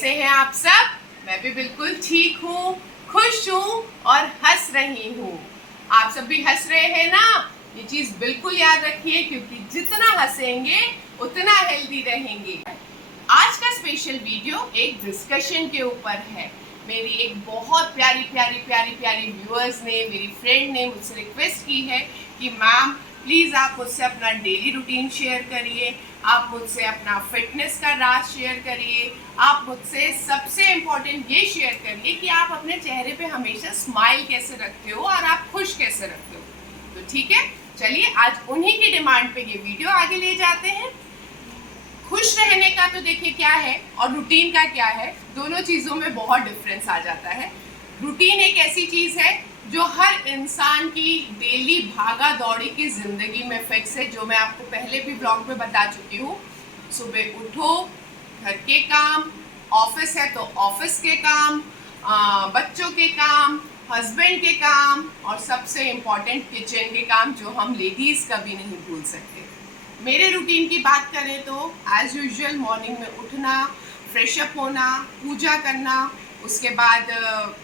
कैसे हैं आप सब? मैं भी बिल्कुल ठीक हूँ, खुश हूँ और हंस रही हूँ। आप सब भी हंस रहे हैं ना? ये चीज बिल्कुल याद रखिए, क्योंकि जितना हंसेंगे उतना हेल्दी रहेंगे। आज का स्पेशल वीडियो एक डिस्कशन के ऊपर है। मेरी एक बहुत प्यारी प्यारी प्यारी प्यारी व्यूअर्स ने, मेरी फ्रेंड ने मुझसे रिक्वेस्ट की है कि मैम प्लीज़ आप मुझसे अपना डेली रूटीन शेयर करिए, आप मुझसे अपना फिटनेस का राज शेयर करिए, आप मुझसे सबसे इम्पोर्टेंट ये शेयर करिए कि आप अपने चेहरे पे हमेशा स्माइल कैसे रखते हो और आप खुश कैसे रखते हो। तो ठीक है, चलिए आज उन्हीं की डिमांड पे ये वीडियो आगे ले जाते हैं। खुश रहने का तो देखिए क्या है और रूटीन का क्या है, दोनों चीज़ों में बहुत डिफरेंस आ जाता है। रूटीन एक ऐसी चीज़ है जो हर इंसान की डेली भागा दौड़ी की ज़िंदगी में फिक्स है, जो मैं आपको पहले भी ब्लॉग में बता चुकी हूँ। सुबह उठो, घर के काम, ऑफिस है तो ऑफिस के काम, बच्चों के काम, हस्बैंड के काम और सबसे इम्पॉर्टेंट किचन के काम, जो हम लेडीज़ कभी नहीं भूल सकते। मेरे रूटीन की बात करें तो एज़ यूजुअल मॉर्निंग में उठना, फ्रेशअप होना, पूजा करना, उसके बाद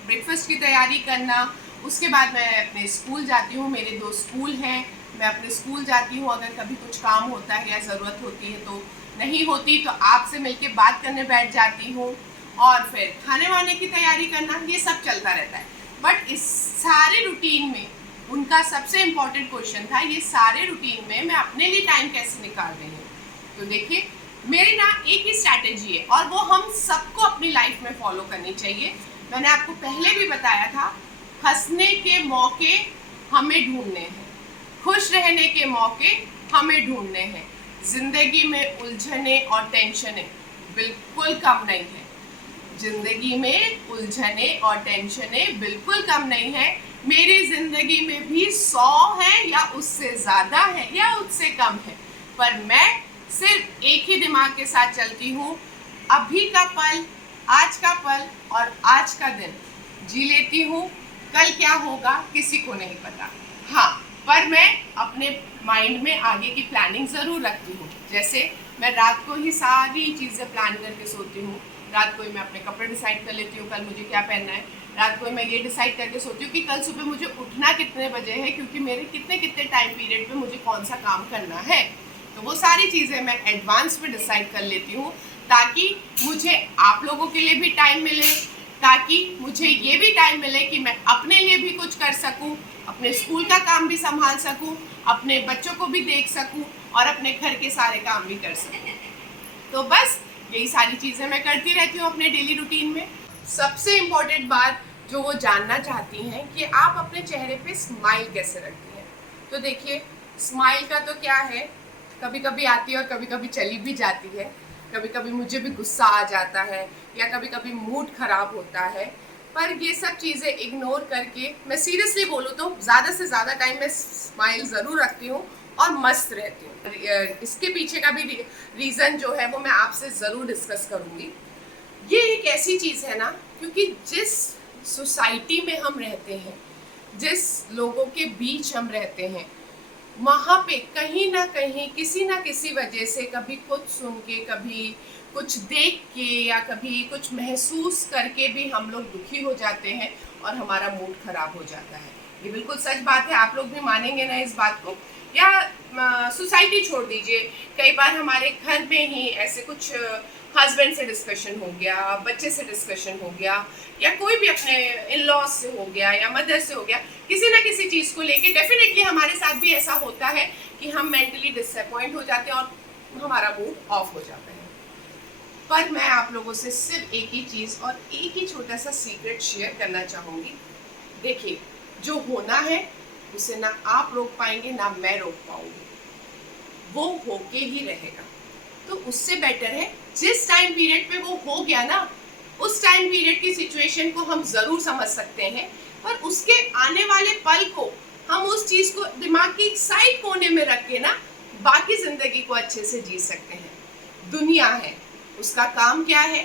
ब्रेकफास्ट की तैयारी करना, उसके बाद मैं अपने स्कूल जाती हूँ। मेरे 2 स्कूल हैं, मैं अपने स्कूल जाती हूँ। अगर कभी कुछ काम होता है या ज़रूरत होती है, तो नहीं होती तो आपसे मिलके बात करने बैठ जाती हूँ। और फिर खाने वाने की तैयारी करना, ये सब चलता रहता है। बट इस सारे रूटीन में उनका सबसे इम्पॉर्टेंट क्वेश्चन था, ये सारे रूटीन में मैं अपने लिए टाइम कैसे निकाल रही हूँ। तो देखिए, मेरी ना एक ही स्ट्रैटेजी है और वो हम सबको अपनी लाइफ में फॉलो करनी चाहिए। मैंने आपको पहले भी बताया था, हंसने के मौके हमें ढूंढने हैं, खुश रहने के मौके हमें ढूंढने हैं। जिंदगी में उलझने और टेंशनें बिल्कुल कम नहीं है। जिंदगी में उलझने और टेंशनें बिल्कुल कम नहीं है। मेरी जिंदगी में भी 100 है या उससे ज़्यादा है या उससे कम है, पर मैं सिर्फ एक ही दिमाग के साथ चलती हूँ। अभी का पल, आज का पल और आज का दिन जी लेती हूँ। कल क्या होगा किसी को नहीं पता। हाँ, पर मैं अपने माइंड में आगे की प्लानिंग ज़रूर रखती हूँ। जैसे मैं रात को ही सारी चीज़ें प्लान करके सोती हूँ। रात को ही मैं अपने कपड़े डिसाइड कर लेती हूँ, कल मुझे क्या पहनना है। रात को ही मैं ये डिसाइड करके सोती हूँ कि कल सुबह मुझे उठना कितने बजे है, क्योंकि मेरे कितने कितने टाइम पीरियड पे मुझे कौन सा काम करना है। तो वो सारी चीज़ें मैं एडवांस में डिसाइड कर लेती हूँ, ताकि मुझे आप लोगों के लिए भी टाइम मिले, ताकि मुझे ये भी टाइम मिले कि मैं अपने लिए भी कुछ कर सकूँ, अपने स्कूल का काम भी संभाल सकूँ, अपने बच्चों को भी देख सकूँ और अपने घर के सारे काम भी कर सकूँ। तो बस यही सारी चीज़ें मैं करती रहती हूँ अपने डेली रूटीन में। सबसे इम्पोर्टेंट बात जो वो जानना चाहती हैं कि आप अपने चेहरे पे स्माइल कैसे रखती हैं। तो देखिए, स्माइल का तो क्या है, कभी कभी आती है और कभी कभी चली भी जाती है। कभी कभी मुझे भी गुस्सा आ जाता है या कभी कभी मूड खराब होता है, पर ये सब चीज़ें इग्नोर करके मैं सीरियसली बोलूँ तो ज़्यादा से ज़्यादा टाइम मैं स्माइल ज़रूर रखती हूँ और मस्त रहती हूँ। इसके पीछे का भी रीज़न जो है वो मैं आपसे ज़रूर डिस्कस करूँगी। ये एक ऐसी चीज़ है ना, क्योंकि जिस सोसाइटी में हम रहते हैं, जिस लोगों के बीच हम रहते हैं, वहाँ पे कहीं ना कहीं किसी ना किसी वजह से कभी कुछ सुन के, कभी कुछ देख के या कभी कुछ महसूस करके भी हम लोग दुखी हो जाते हैं और हमारा मूड खराब हो जाता है। ये बिल्कुल सच बात है, आप लोग भी मानेंगे ना इस बात को। या सोसाइटी छोड़ दीजिए, कई बार हमारे घर में ही ऐसे कुछ हस्बैंड से डिस्कशन हो गया, बच्चे से डिस्कशन हो गया, या कोई भी अपने इन लॉज से हो गया या मदर से हो गया, किसी ना किसी चीज़ को लेके डेफिनेटली हमारे साथ भी ऐसा होता है कि हम मेंटली डिसअपॉइंट हो जाते हैं और हमारा मूड ऑफ हो जाता है। पर मैं आप लोगों से सिर्फ एक ही चीज़ और एक ही छोटा सा सीक्रेट शेयर करना चाहूँगी। देखिए, जो होना है उसे ना आप रोक पाएंगे ना मैं रोक पाऊंगी, वो होके ही रहेगा। तो उससे बेटर है जिस टाइम पीरियड पे वो हो गया ना, उस टाइम पीरियड की सिचुएशन को हम ज़रूर समझ सकते हैं, पर उसके आने वाले पल को हम उस चीज़ को दिमाग की साइड कोने में रख के ना बाकी ज़िंदगी को अच्छे से जी सकते हैं। दुनिया है, उसका काम क्या है?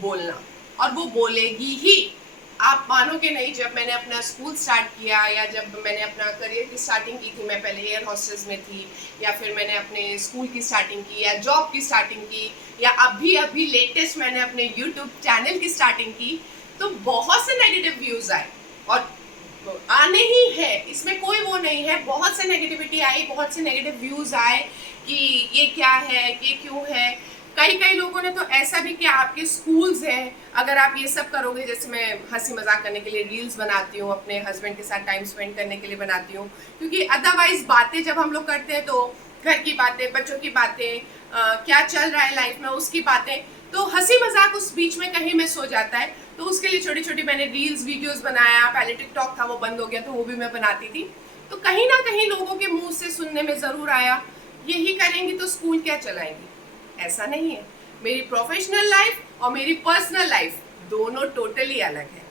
बोलना, और वो बोलेगी ही। आप मानोगे नहीं, जब मैंने अपना स्कूल स्टार्ट किया या जब मैंने अपना करियर की स्टार्टिंग की थी, मैं पहले एयर हॉस्टेस में थी, या फिर मैंने अपने स्कूल की स्टार्टिंग की या जॉब की स्टार्टिंग की, या अभी अभी लेटेस्ट मैंने अपने यूट्यूब चैनल की स्टार्टिंग की, तो बहुत से नेगेटिव व्यूज आए और आने ही है, इसमें कोई वो नहीं है। बहुत से नेगेटिविटी आई, बहुत से नेगेटिव व्यूज आए कि ये क्या है, ये क्यों है। कई लोगों ने तो ऐसा भी किया, आपके स्कूल्स हैं, अगर आप ये सब करोगे, जैसे मैं हंसी मजाक करने के लिए रील्स बनाती हूँ, अपने हस्बैंड के साथ टाइम स्पेंड करने के लिए बनाती हूँ, क्योंकि अदरवाइज बातें जब हम लोग करते हैं तो घर की बातें, बच्चों की बातें, क्या चल रहा है लाइफ में उसकी बातें, तो हंसी मजाक उस बीच में कहीं मिस हो जाता है। तो उसके लिए छोटी छोटी मैंने रील्स वीडियोस बनाया। पहले टिकटॉक था, वो बंद हो गया, तो वो भी मैं बनाती थी। तो कहीं ना कहीं लोगों के मुंह से सुनने में जरूर आया, यही करेंगी तो स्कूल क्या चलाएंगी। ऐसा नहीं है, मेरी प्रोफेशनल लाइफ और मेरी पर्सनल लाइफ दोनों टोटली अलग है।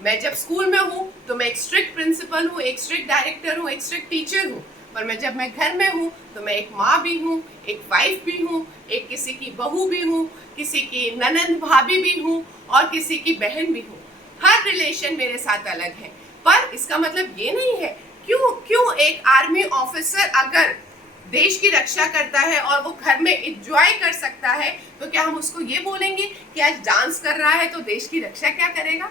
मैं जब स्कूल में हूँ तो मैं एक स्ट्रिक्ट प्रिंसिपल हूँ, एक स्ट्रिक्ट डायरेक्टर हूँ, एक स्ट्रिक्ट टीचर हूँ, पर जब मैं घर में हूँ तो मैं एक माँ भी हूँ, एक वाइफ भी हूँ, एक किसी की बहू भी हूँ, किसी की ननंद भाभी भी हूँ और किसी की बहन भी हूँ। हर रिलेशन मेरे साथ अलग है, पर इसका मतलब ये नहीं है क्यों एक आर्मी ऑफिसर अगर देश की रक्षा करता है और वो घर में एंजॉय कर सकता है, तो क्या हम उसको ये बोलेंगे कि आज डांस कर रहा है तो देश की रक्षा क्या करेगा?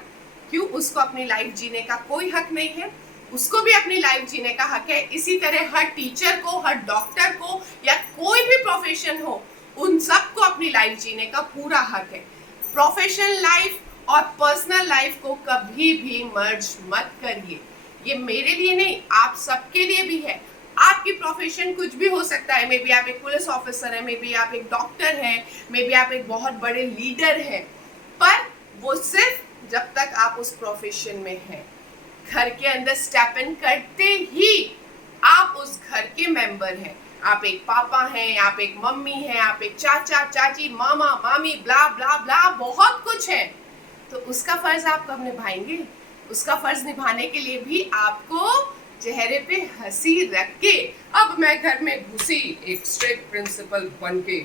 क्यों उसको अपनी लाइफ जीने का कोई हक नहीं है? उसको भी अपनी लाइफ जीने का हक है। इसी तरह हर टीचर को, हर डॉक्टर को, या कोई भी प्रोफेशन हो, उन सबको अपनी लाइफ जीने का पूरा हक है। प्रोफेशनल लाइफ और पर्सनल लाइफ को कभी भी मर्ज मत करिए। ये मेरे लिए नहीं, आप सबके लिए भी है। आपकी प्रोफेशन कुछ भी हो सकता है, मे बी आप एक पुलिस ऑफिसर है, मे बी आप एक डॉक्टर हैं, मे बी आप एक बहुत बड़े लीडर हैं, पर वो सिर्फ जब तक आप उस प्रोफेशन में हैं। घर के अंदर स्टेप इन करते ही आप उस घर के मेंबर हैं। आप एक पापा हैं, आप एक मम्मी हैं, आप एक चाचा चाची, मामा मामी, ब्ला ब्ला ब्ला, बहुत कुछ है। तो उसका फर्ज आप कब निभाएंगे? उसका फर्ज निभाने के लिए भी आपको चेहरे पे हंसी रख के, अब मैं घर में घुसी एक स्ट्रिक्ट प्रिंसिपल बन के,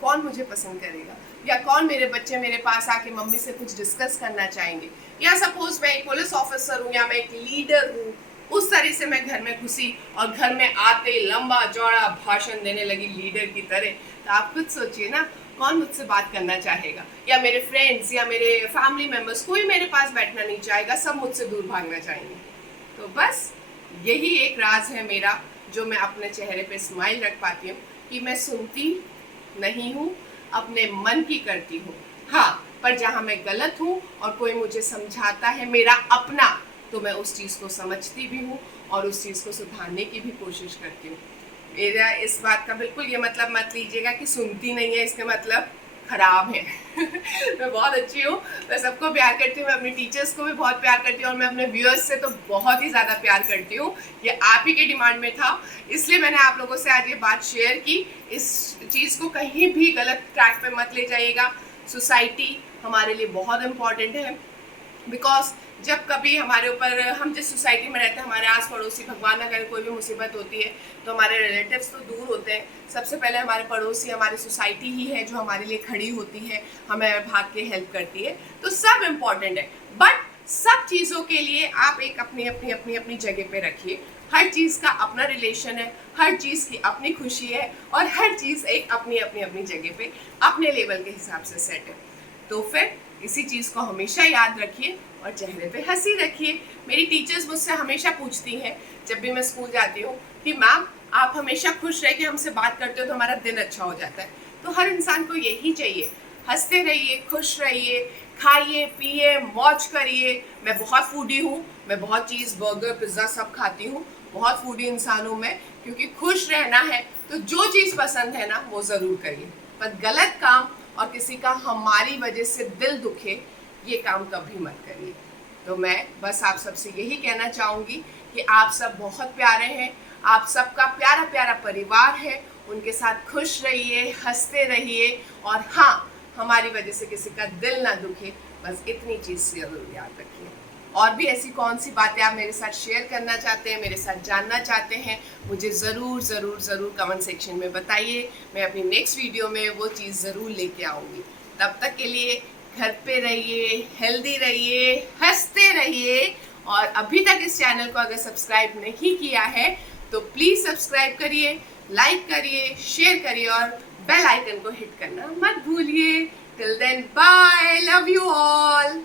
कौन मुझे पसंद करेगा? या कौन मेरे बच्चे मेरे पास आके मम्मी से कुछ डिस्कस करना चाहेंगे? या सपोज मैं एक पुलिस ऑफिसर हूँ या मैं एक लीडर हूँ, उस तरह से मैं घर में घुसी और घर में आते लंबा चौड़ा भाषण देने लगी लीडर की तरह, तो आप खुद सोचिए ना, कौन मुझसे बात करना चाहेगा? या मेरे फ्रेंड्स या मेरे फैमिली मेंबर्स, कोई मेरे पास बैठना नहीं चाहेगा, सब मुझसे दूर भागना चाहेंगे। तो बस यही एक राज है मेरा, जो मैं अपने चेहरे पे स्माइल रख पाती हूँ कि मैं सुनती नहीं हूँ, अपने मन की करती हूँ। हाँ, पर जहाँ मैं गलत हूँ और कोई मुझे समझाता है मेरा अपना, तो मैं उस चीज़ को समझती भी हूँ और उस चीज़ को सुधारने की भी कोशिश करती हूँ। मेरा इस बात का बिल्कुल ये मतलब मत लीजिएगा कि सुनती नहीं है इसका मतलब खराब है। मैं बहुत अच्छी हूँ, मैं सबको प्यार करती हूँ, मैं अपने टीचर्स को भी बहुत प्यार करती हूँ और मैं अपने व्यूअर्स से तो बहुत ही ज़्यादा प्यार करती हूँ। ये आप ही के डिमांड में था, इसलिए मैंने आप लोगों से आज ये बात शेयर की। इस चीज़ को कहीं भी गलत ट्रैक पे मत ले जाइएगा। सोसाइटी हमारे लिए बहुत इम्पॉर्टेंट है, बिकॉज जब कभी हमारे ऊपर, हम जिस सोसाइटी में रहते हैं, हमारे आस पड़ोसी, भगवान ना करे कोई भी मुसीबत होती है तो हमारे रिलेटिव्स तो दूर होते हैं, सबसे पहले हमारे पड़ोसी, हमारी सोसाइटी ही है जो हमारे लिए खड़ी होती है, हमें भाग के हेल्प करती है। तो सब इम्पॉर्टेंट है, बट सब चीज़ों के लिए आप एक अपनी अपनी अपनी अपनी जगह पे रखिए। हर चीज़ का अपना रिलेशन है, हर चीज़ की अपनी खुशी है और हर चीज़ एक अपनी अपनी अपनी जगह पे अपने लेवल के हिसाब से सेट है। तो फिर इसी चीज़ को हमेशा याद रखिए और चेहरे पे हंसी रखिए। मेरी टीचर्स मुझसे हमेशा पूछती हैं जब भी मैं स्कूल जाती हूँ कि मैम आप हमेशा खुश रह के हमसे बात करते हो तो हमारा दिन अच्छा हो जाता है। तो हर इंसान को यही चाहिए, हंसते रहिए, खुश रहिए, खाइए पिए, मौज करिए। मैं बहुत फूडी हूँ, मैं बहुत चीज़, बर्गर पिज्ज़ा सब खाती हूँ, बहुत फूडी इंसान हूँ मैं, क्योंकि खुश रहना है तो जो चीज़ पसंद है ना वो ज़रूर करिए, पर गलत काम और किसी का हमारी वजह से दिल दुखे ये काम कभी मत करिए। तो मैं बस आप सबसे यही कहना चाहूँगी कि आप सब बहुत प्यारे हैं, आप सबका प्यारा प्यारा परिवार है, उनके साथ खुश रहिए, हंसते रहिए और हाँ, हमारी वजह से किसी का दिल ना दुखे, बस इतनी चीज़ ज़रूर याद रखिए। और भी ऐसी कौन सी बातें आप मेरे साथ शेयर करना चाहते हैं, मेरे साथ जानना चाहते हैं, मुझे ज़रूर ज़रूर ज़रूर कमेंट सेक्शन में बताइए। मैं अपनी नेक्स्ट वीडियो में वो चीज़ ज़रूर लेके आऊँगी। तब तक के लिए घर पे रहिए, हेल्दी रहिए, हंसते रहिए। और अभी तक इस चैनल को अगर सब्सक्राइब नहीं किया है तो प्लीज सब्सक्राइब करिए, लाइक करिए, शेयर करिए और बेल आइकन को हिट करना मत भूलिए। Till then bye, love you all.